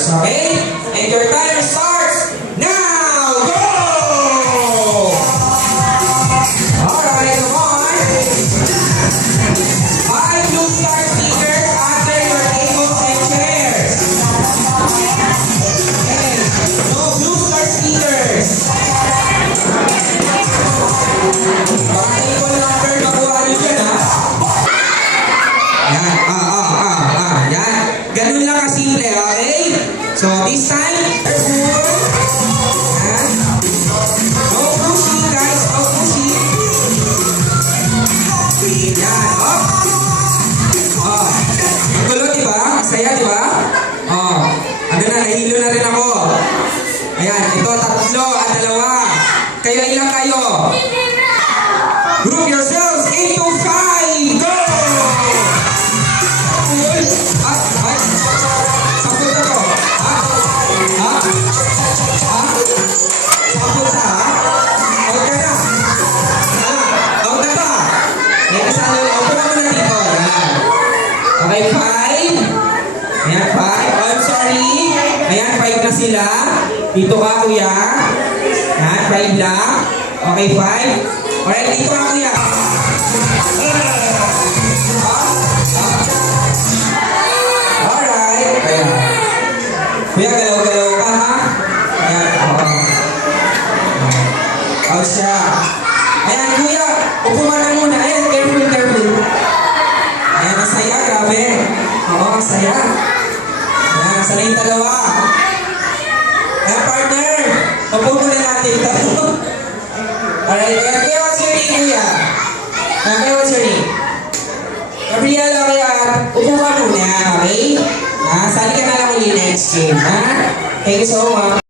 speakers. Okay? And your time starts now! Go! Alright, come on. 5 blue star speakers under your tables and chairs. Okay. No blue star speakers. Baka table number makuha nyo dyan, ha? Yan. Yan. Ganun lang kasimple, okay? So, this time, careful. Yan. No pushing, guys. No pushing. Yan. Up. Oh. Ang gulo, diba? Saya, diba? Oh. Ano na, nahilo na rin ako. Ayan. Ito, 3 at 2. Kayo, ilang kayo? Group yourselves into 5. Go! Sampul na to. Ha? Sampul na, ha? Out ka na. Out na ba? Yan, kasano. Upo ka muna dito. Yan. Okay, 5. Ayan, 5. Oh, I'm sorry. Ayan, 5 na sila. Dito ka, kuya. Ayan, 5 lang. Okay, 5. Alright, dito ka, kuya. Alright. Ayan. Kuya, galaw-galaw ka, ha? Ayan. Out siya. Ayan, kuya. Upo ka na muna. Ayan, careful, careful. Ayan, masaya. Grabe. Oo, masaya. Ayan, masaya yung 2. Ayan, partner. Upo muna natin ito. Alright. Ayan, kuya, what's your name, kuya? Ayan, kuya, what's your name? Gabriel, okay, upo ka muna, okay? Sali ka na lang ulit next game, ha? Thank you so much.